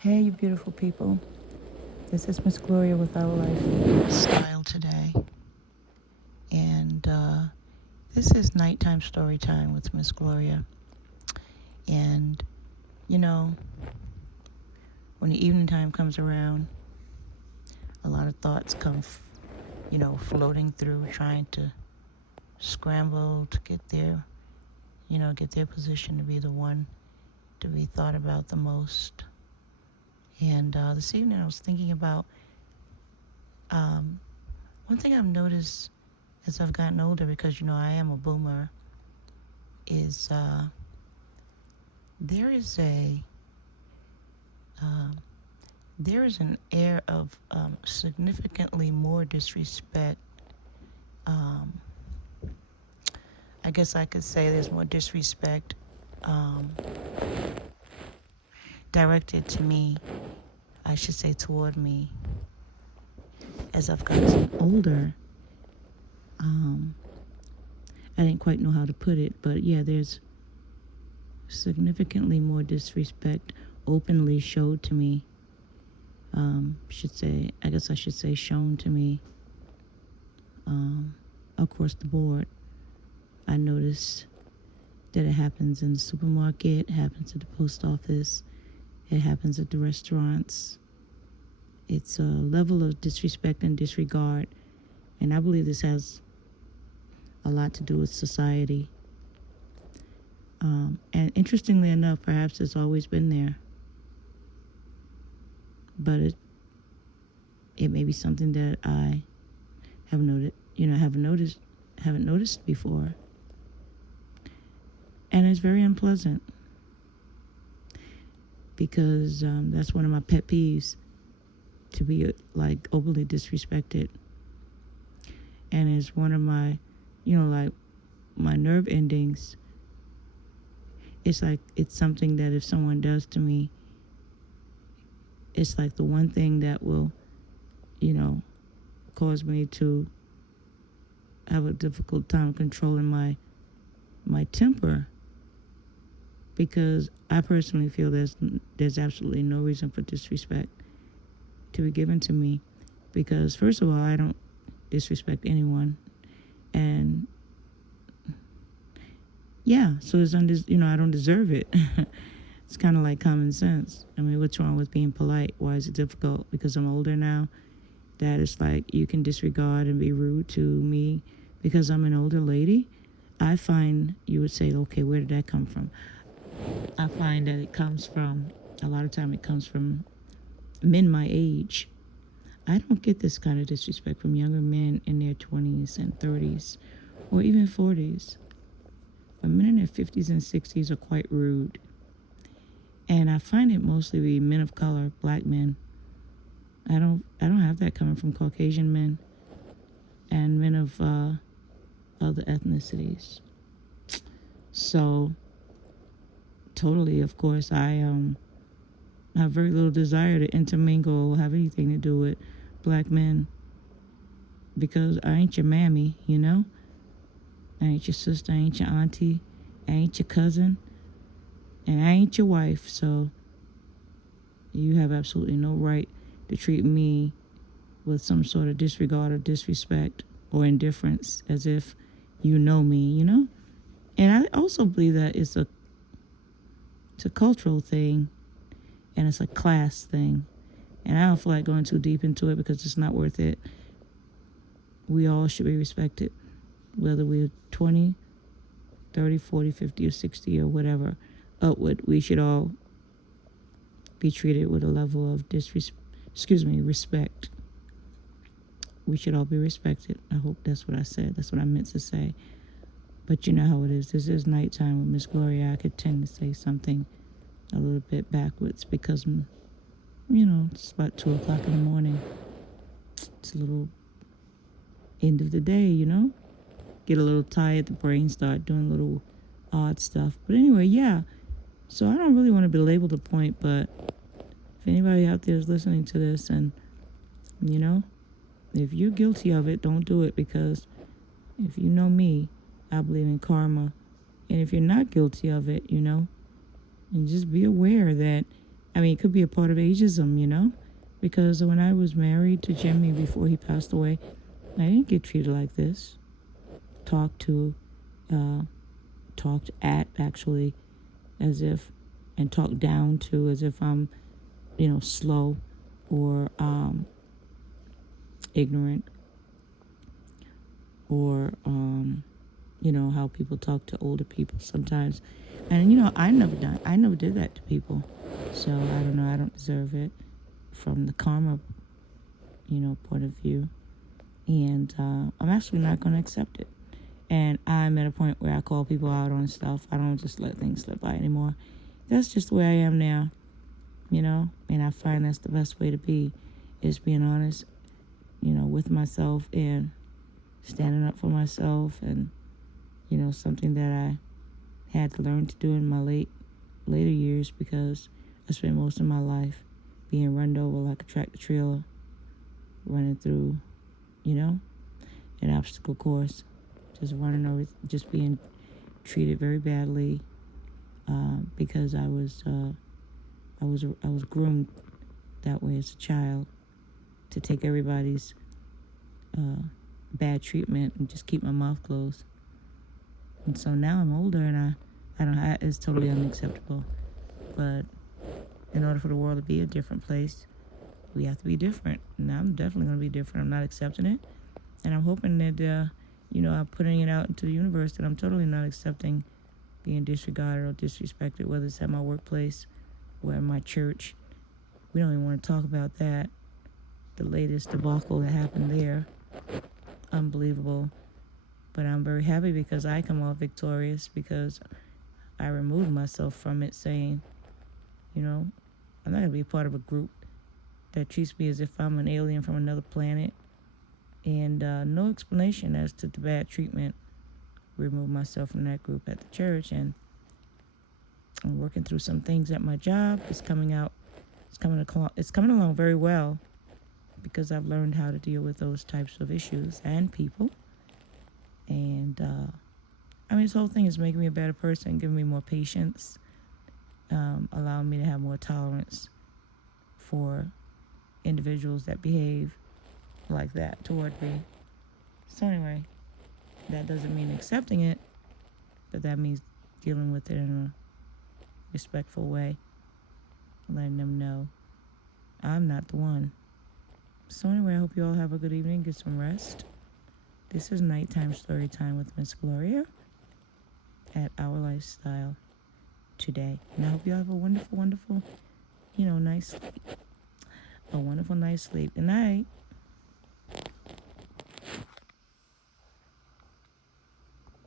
Hey, you beautiful people. This is Miss Gloria with Our Life Style today. And this is nighttime story time with Miss Gloria. And, you know, when the evening time comes around, a lot of thoughts come, floating through, trying to scramble to get their position to be the one to be thought about the most. And this evening I was thinking about um, one thing I've noticed as I've gotten older, because I am a boomer, is there is a um, there is an air of significantly more disrespect. Um, I guess I could say there's more disrespect um, directed to me. I should say toward me as I've gotten older. Um, I didn't quite know how to put it, but yeah, there's significantly more disrespect openly showed to me. I guess I should say shown to me um, across the board. I noticed that it happens in the supermarket, it happens at the post office, it happens at the restaurants. It's a level of disrespect and disregard, and I believe this has a lot to do with society. And interestingly enough, perhaps it's always been there, but it may be something that I have noted, haven't noticed before, and it's very unpleasant because that's one of my pet peeves, to be like overly disrespected, and it's one of my, like my nerve endings. It's like it's something that if someone does to me, it's like the one thing that will, cause me to have a difficult time controlling my temper, because I personally feel there's absolutely no reason for disrespect to be given to me, because first of all, I don't disrespect anyone, and yeah, so I don't deserve it. It's kind of like common sense. I mean, what's wrong with being polite? Why is it difficult? Because I'm older now, that it's like you can disregard and be rude to me because I'm an older lady. I find you would say, okay, where did that come from? I find that a lot of time it comes from men my age. I don't get this kind of disrespect from younger men in their 20s and 30s or even 40s. But men in their 50s and 60s are quite rude. And I find it mostly be men of color, black men. I don't have that coming from Caucasian men and men of other ethnicities. So totally, of course, I have very little desire to intermingle or have anything to do with black men, because I ain't your mammy, I ain't your sister, I ain't your auntie, I ain't your cousin, and I ain't your wife. So you have absolutely no right to treat me with some sort of disregard or disrespect or indifference as if you know me. And I also believe that it's a cultural thing, and it's a class thing. And I don't feel like going too deep into it because it's not worth it. We all should be respected, whether we're 20, 30, 40, 50, or 60 or whatever upward. We should all be treated with a level of respect. We should all be respected. I hope that's what I said. That's what I meant to say. But you know how it is. This is nighttime with Miss Gloria. I could tend to say something a little bit backwards because, it's about 2 o'clock in the morning. It's a little end of the day, Get a little tired. The brain start doing little odd stuff. But anyway, yeah. So I don't really want to belabor the point, but if anybody out there is listening to this and, if you're guilty of it, don't do it, because if you know me, I believe in karma. And if you're not guilty of it, and just be aware that I mean, it could be a part of ageism, because when I was married to Jimmy before he passed away, I didn't get treated like this. Talked to, uh, talked at actually as if, and talked down to as if I'm, slow or ignorant or, how people talk to older people sometimes. And, I never did that to people. So I don't know. I don't deserve it from the karma, point of view. And I'm actually not going to accept it. And I'm at a point where I call people out on stuff. I don't just let things slip by anymore. That's just the way I am now, and I find that's the best way to be, is being honest, with myself and standing up for myself, and, something that I had to learn to do in my later years, because I spent most of my life being run over like a tractor trailer, running through, an obstacle course, just running over, just being treated very badly, because I was groomed that way as a child, to take everybody's bad treatment and just keep my mouth closed. And so now I'm older, and I don't. It's totally unacceptable. But in order for the world to be a different place, we have to be different. And I'm definitely going to be different. I'm not accepting it, and I'm hoping that I'm putting it out into the universe that I'm totally not accepting being disregarded or disrespected, whether it's at my workplace or at my church. We don't even want to talk about that. The latest debacle that happened there, unbelievable. But I'm very happy because I come off victorious, because I removed myself from it, saying, I'm not going to be a part of a group that treats me as if I'm an alien from another planet, and no explanation as to the bad treatment. Remove myself from that group at the church, and I'm working through some things at my job. It's coming along very well, because I've learned how to deal with those types of issues and people. And this whole thing is making me a better person, giving me more patience, allowing me to have more tolerance for individuals that behave like that toward me. So anyway, that doesn't mean accepting it, but that means dealing with it in a respectful way, letting them know I'm not the one. So anyway, I hope you all have a good evening, get some rest. This is Nighttime Story Time with Miss Gloria at Our Lifestyle today. And I hope you all have a wonderful, wonderful, nice sleep. A wonderful night's sleep. Good night.